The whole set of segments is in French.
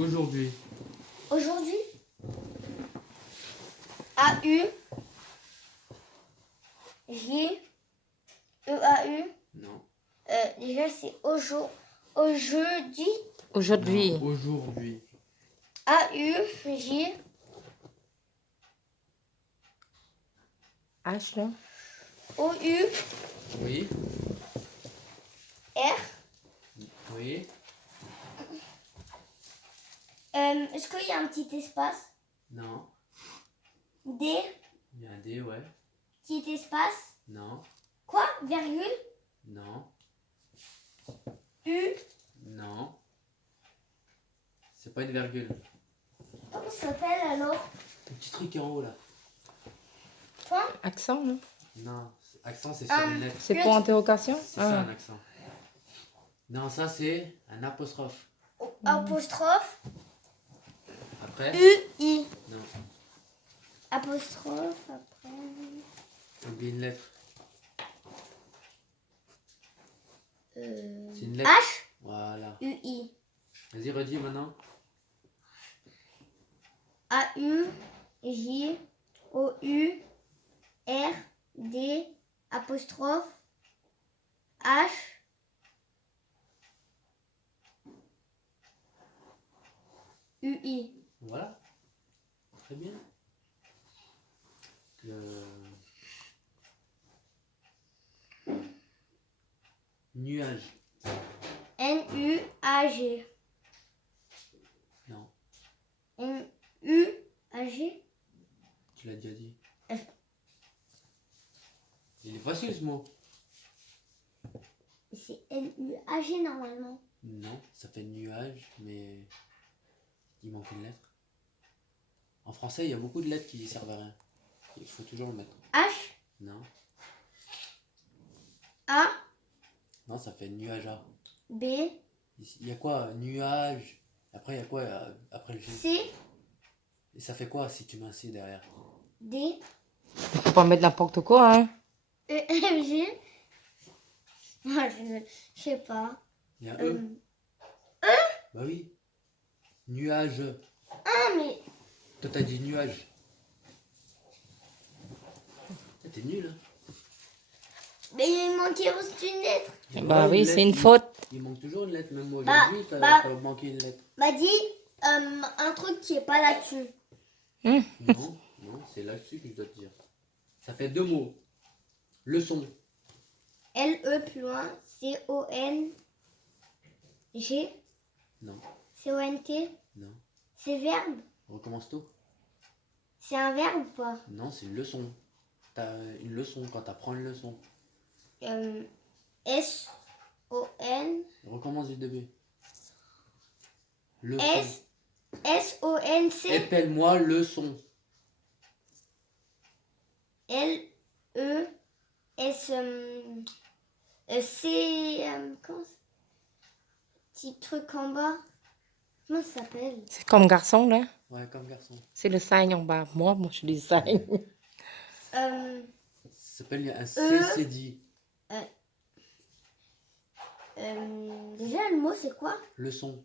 Aujourd'hui. Aujourd'hui. A-U. J-E-A-U. Non. Déjà, c'est aujourd'hui. Aujourd'hui. Non, aujourd'hui. A-U-J. H, là. O-U. Oui. R. Oui. Est-ce qu'il y a un petit espace? Non. D. Il y a un D, ouais. Petit espace. Non. Quoi? Virgule. Non. U. Non. C'est pas une virgule. Comment ça s'appelle alors? Le petit truc en haut là. Point. Accent, non? Non. Accent, c'est sur une lettre. C'est pour interrogation? C'est ça un accent. Non, ça c'est un apostrophe. Apostrophe. Après. U-I. Non. Apostrophe. Après. Oublie une lettre. C'est une lettre. H. Voilà. U-I. Vas-y, redis maintenant. A-U-J-O-U-R-D apostrophe H U-I. Voilà. Très bien. Nuage. N-U-A-G. Non. N-U-A-G. Tu l'as déjà dit. F. Il est facile ce mot. C'est N-U-A-G normalement. Non, ça fait nuage, mais il manque une lettre. En français, il y a beaucoup de lettres qui servent à rien. Il faut toujours le mettre. H. Non. A. Non, ça fait nuage A. B. Il y a quoi? Nuage. Après, il y a quoi après le G? C. Et ça fait quoi si tu mets un C derrière? D. Faut pas mettre n'importe quoi, hein. E-F-G. Moi, je sais pas. Il y a E. Bah oui. Nuage. Ah, mais. Toi, t'as dit nuage. T'es nul, hein? Mais il manquait aussi une lettre. Bah oui, c'est une lettre. faute. Il manque toujours une lettre, même Bah, aujourd'hui, bah. t'as manqué une lettre. M'a dit un truc qui est pas là-dessus. Non, non, c'est là-dessus que je dois te dire. Ça fait deux mots. Leçon. L-E plus loin. C-O-N-G. Non, C-O-N-T. non. C'est verbe. Recommence tout. C'est un verbe ou pas? Non, c'est une leçon. T'as une leçon quand t'apprends une leçon. S-O-N. Recommence du début. Leçon. S-O-N-C. Épelle-moi leçon. L-E-S. C. Comment ça? Petit truc en bas. Comment ça s'appelle? C'est comme garçon, là. Ouais, comme garçon. C'est le signe en bas. Moi, je dis signe. Ça s'appelle un CCD. Déjà, le mot, c'est quoi? Leçon.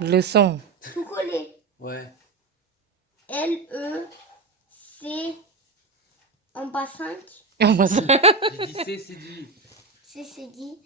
Leçon. Tout collé. Ouais. L-E-C. En bas 5. Moi, ça. J'ai dit CCD. C, c'est dit.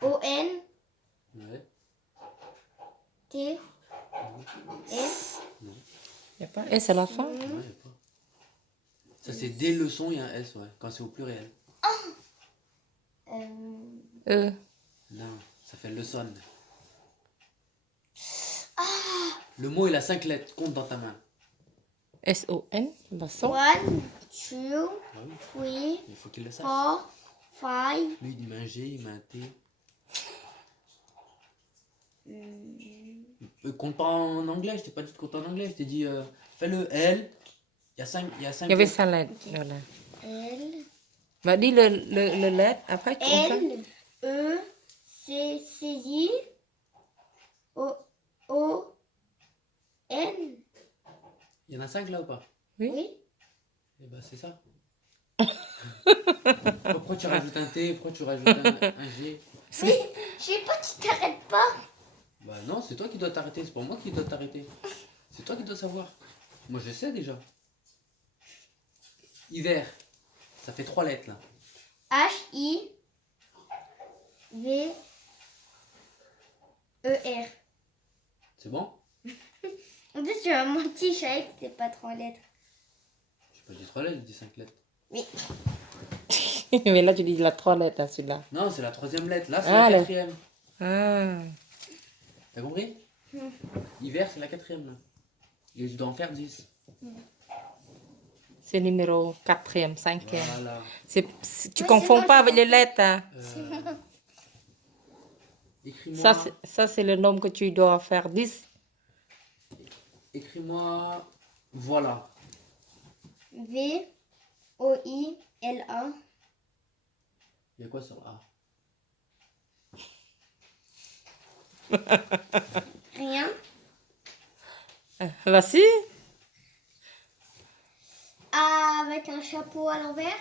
O-N. Ouais. T. S. Non. Y a pas S à la fin? Ouais, y a pas. Ça, c'est des leçons, il y a un S, ouais. Quand c'est au pluriel. E. Non, ça fait leçon. Le mot, il a 5 lettres. Compte dans ta main. S-O-N. Basson. 1, 2, Ah oui, 3, il faut qu'il le sache. 4, 5. Lui, il met un G, il met un T. Compte pas en anglais, je t'ai pas dit de compter en anglais. Je t'ai dit, fais le L. Il y a 5 Il y avait 5 lettres. Voilà. L. Bah, dis le lettre. Après, comme ça. L. E. C. C. I. O. O. N. Il y en a 5 là ou pas? Oui. Oui. Eh ben, c'est ça. Pourquoi tu rajoutes un T? Pourquoi tu rajoutes un G? Mais je sais pas, tu t'arrêtes pas. Bah non, c'est toi qui dois t'arrêter, c'est pas moi qui dois t'arrêter. C'est toi qui dois savoir. Moi je sais déjà. Hiver, ça fait 3 lettres là. H-I-V-E-R. C'est bon? En plus, tu m'as menti, je savais que c'était pas 3 lettres. J'ai pas dit 3 lettres, j'ai dit 5 lettres. Mais Mais là, tu dis la 3 lettres, hein, celui-là. Non, c'est la 3e lettre, là c'est Ah, la le- 4e. Ah. T'as compris? Hiver, c'est la 4e là. Et je dois en faire 10. C'est numéro 4e, 5e. Voilà. Tu Ouais, confonds c'est pas moi, avec les lettres. Hein. Écris-moi. Ça, c'est le nombre que tu dois faire 10. Écris-moi. Voilà. V-O-I-L-A. Il y a quoi sur A? Rien. Vas-y. A avec un chapeau à l'envers.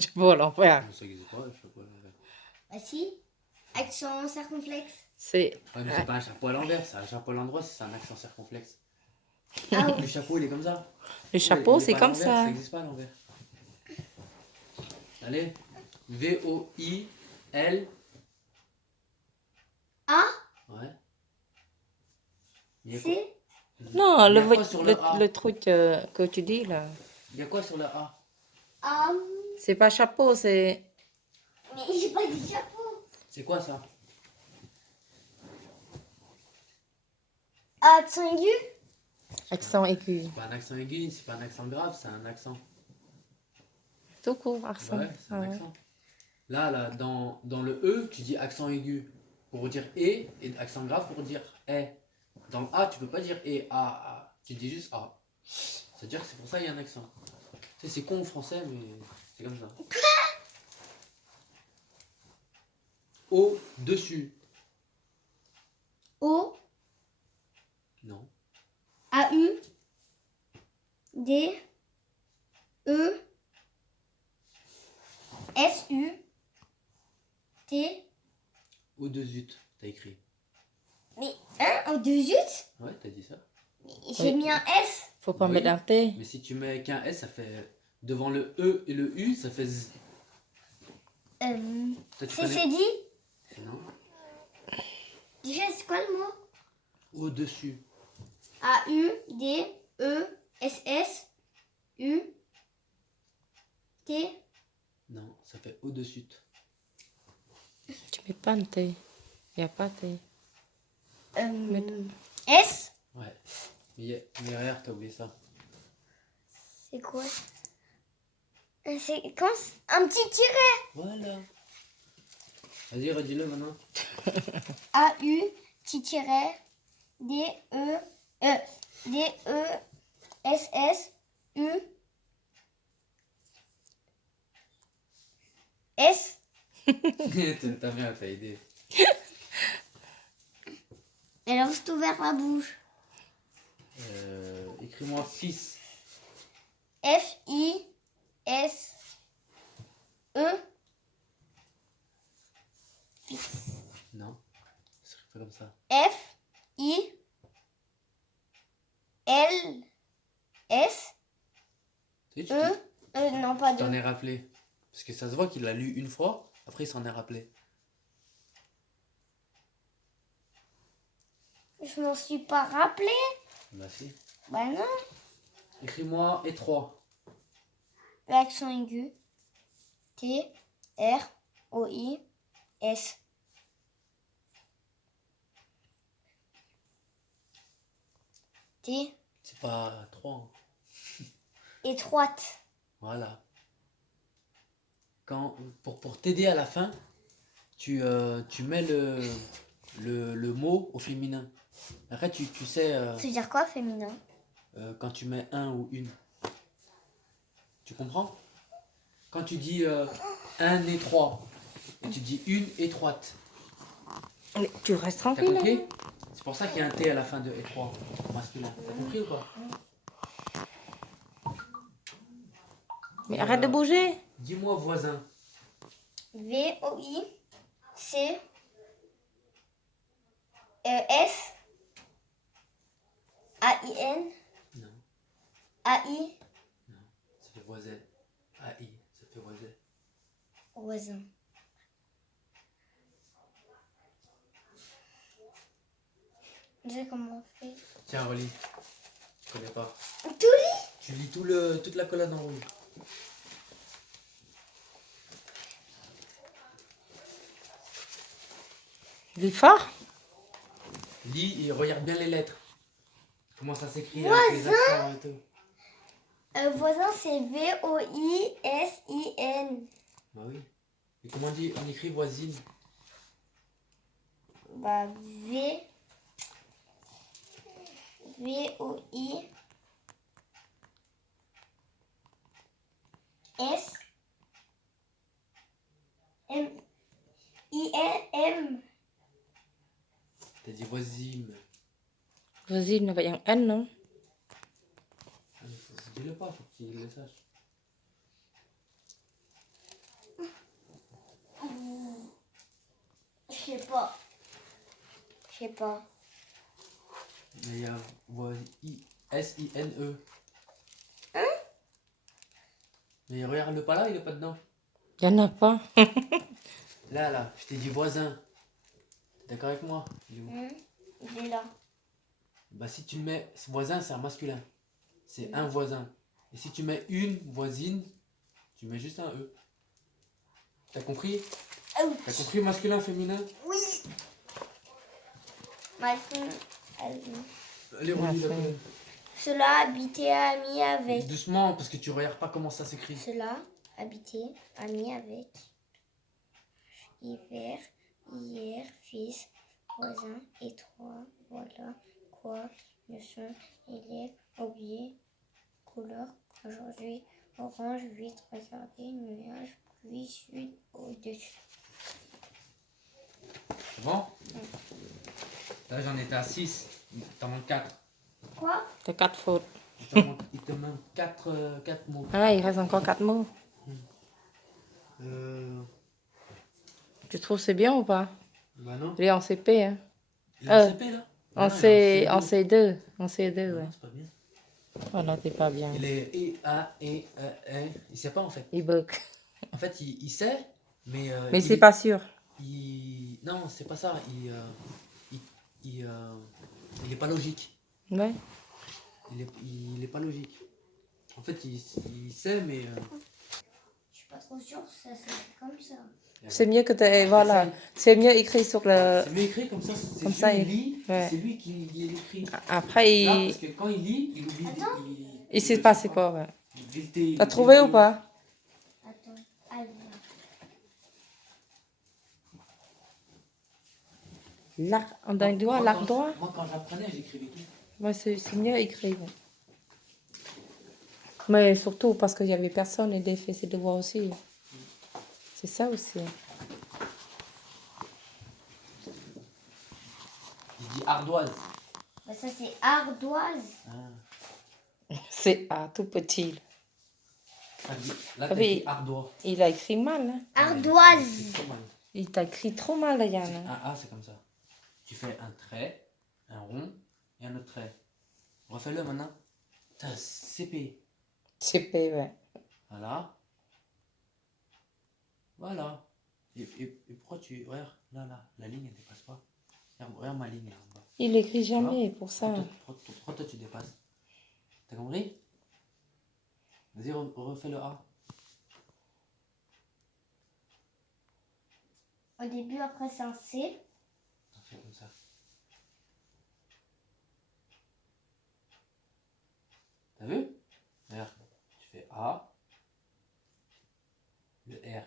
Tu peux l'envers. Ça n'existe pas, le chapeau à l'envers. Bah si. Accent circonflexe. C'est Ouais, mais c'est pas un chapeau à l'envers, c'est un chapeau à l'endroit, c'est un accent circonflexe. Ah Le chapeau, il est comme ça. le chapeau, Ouais, il est c'est pas à comme l'envers, ça. Ça n'existe pas à l'envers. Allez. V-O-I-L. A. Ouais. Il y a quoi, C. Non, il y le, a quoi sur le A? le truc que tu dis là, Il y a quoi sur le A? A. c'est pas chapeau, c'est. Mais j'ai pas dit chapeau. C'est quoi ça? Accent aigu. Accent aigu. C'est pas un accent aigu, c'est pas un accent grave, c'est un accent. Tout court, accent. Ouais, c'est un Ah ouais. accent. Là, dans le E, tu dis accent aigu pour dire et accent grave pour dire eh. Dans le A, tu peux pas dire et A. Tu dis juste A. C'est-à-dire que c'est pour ça qu'il y a un accent. Tu sais, c'est con en français, mais c'est comme ça. Au-dessus. O. Non. A-U. D. E. S-U. T. Au-dessus, t'as écrit. Mais, hein, au-dessus, Ouais, t'as dit ça. j'ai Oui. mis un S. Faut pas Oui. mettre un T. Mais si tu mets qu'un S, ça fait. Devant le E et le U, ça fait Z. Toi, Toi, tu c'est connais- dit. Non. Déjà, c'est quoi le mot? Au-dessus. A-U, D, E, S, S, U, T. Non, ça fait au-dessus. Tu mets pas un T. Il n'y a pas de T. S. Ouais. Mais derrière, t'as oublié ça. C'est quoi? C'est quand un petit tiret. Voilà. Vas-y, redis-le maintenant. A-U, petit tiret, D, E, D, E, S, S, U, S. Ta mère t'a aidé. Elle a juste ouvert la bouche. Écris-moi fils. F, I, S, E. Non. C'est pas comme ça. F, I, L, S, Tu sais, E. Non, pas tu t'en deux. es rappelé. Parce que ça se voit qu'il l'a lu une fois, après il s'en est rappelé. Je m'en suis pas rappelé. Bah si. Bah non. Écris-moi étroit. L'accent aigu. T, R, O, I, S. T, C'est pas 3. étroite. Voilà. Pour t'aider à la fin, tu mets le mot au féminin. Après, tu sais, Ça veut dire quoi, féminin? quand tu mets un ou une. Tu comprends? Quand tu dis un étroit, et tu dis une étroite. Mais tu restes T'as tranquille. compris? hein. C'est pour ça qu'il y a un T à la fin de étroit, masculin. T'as compris ou pas? Mais arrête de bouger. Dis-moi voisin. V-O-I-C S A-I-N Non, A-I ça fait voisin. A-I, ça fait voisin. voisin. Déjà comment on fait? Tiens, relis. Je connais pas. Tout lit. Tu lis toute la collade en rouge. Lis fort. Lis et regarde bien les lettres. Comment ça s'écrit Voisin. avec les accents et tout. Voisin c'est V-O-I-S-I-N. Bah oui. Et comment on écrit voisine? Bah V-O-I S M I-N-M. T'as dit voisine. Voisine avec un N, non? Dis-le pas, faut qu'il le sache. Je sais pas. Je sais pas. Mais il y a S-I-N-E. Hein? Mais regarde le pas là, il est pas dedans. Il n'y en a pas. Là, je t'ai dit voisin. T'es d'accord avec moi? Il est où? Il est là. Bah si tu mets voisin, c'est un masculin. C'est un voisin. Et si tu mets une voisine, tu mets juste un E. T'as compris? T'as compris masculin, féminin? Oui. Maintenant, Allez, relis la colonne. cela habitait ami avec. Doucement, parce que tu regardes pas comment ça s'écrit. Cela habitait ami avec. Hiver, hier, fils, voisin, étroit. Voilà quoi ne sont élèves oubliés. Couleur aujourd'hui orange, vitre, regardez, nuage, pluie, sud, au-dessus. C'est bon? Là, j'en étais à 6. T'en manques 4. Quoi? T'as 4 fautes. Il te manque 4 mots. Ah, il reste encore 4 mots. Tu trouves c'est bien ou pas? Bah non. Il est en CP, hein? Il est en CP là? En Non, il est en C2. En C2, Non, ouais. c'est pas bien. Voilà, t'es pas bien. Il est I, A, E, E. Il sait pas en fait. Il bug. En fait, il sait, mais. Mais c'est pas sûr. Non, c'est pas ça. Il est pas logique. Ouais. Il est pas logique. En fait, il sait, mais. Je suis pas trop sûre, ça s'écrit comme ça. C'est mieux que tu. Voilà. C'est mieux écrit sur le. C'est mieux écrit comme ça. C'est Comme lui, ça, il il- lit, ouais. et c'est lui qui écrit. Après, Là, il. parce que quand il lit, il oublie. Attends. Il s'est passé quoi, ouais. Vérité, T'as trouvé ou pas? Attends, allez. L'arc. On donne le doigt, l'arc droit? Moi, quand j'apprenais, j'écrivais tout. Ouais, c'est mieux écrit. Ouais. Mais surtout parce qu'il y avait personne et il fait ses devoirs aussi. C'est ça aussi. Je dis ardoise. Bah, ça c'est ardoise. Ah. C'est A, tout petit. Là, Ah t'as oui. écrit ardois. Il a écrit mal. Hein. Ardoise. C'est trop mal. Il t'a écrit trop mal, Yann. Hein. Un A, c'est comme ça. Tu fais un trait, un rond et un autre trait. Refais-le maintenant. T'as CP. CP, ouais. Voilà. Voilà. Et pourquoi tu. Regarde, là, la ligne, elle dépasse pas. Regarde ma ligne là en bas. Il écrit jamais pour ça. Pourquoi toi tu dépasses? T'as compris? Vas-y, refais le A. Au début, après c'est un C. On fait comme ça. T'as vu? Regarde. Tu fais A. Le R.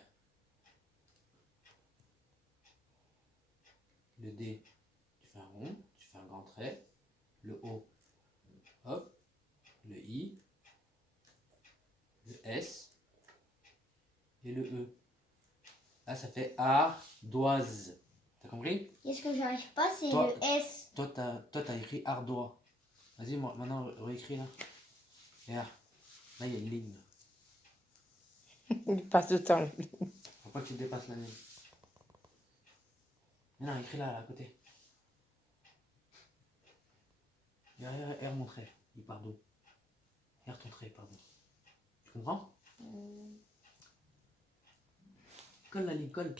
Le D. Tu fais un rond. Tu fais un grand trait. Le O. Hop. Le I. Le S. Et le E. Là, ça fait ardoise. T'as compris? Qu'est-ce que j'arrive pas, c'est Toi- le S. Toi, t'as écrit ardois. Vas-y, moi, maintenant, réécris là. Regarde. Là, il y a une ligne. Il passe tout le temps. Faut pas que tu dépasses la mienne. Mais non, écris là à côté. Regarde mon trait. Il part d'où? Regarde ton trait, pardon. Tu comprends? Colle la ligne, colle.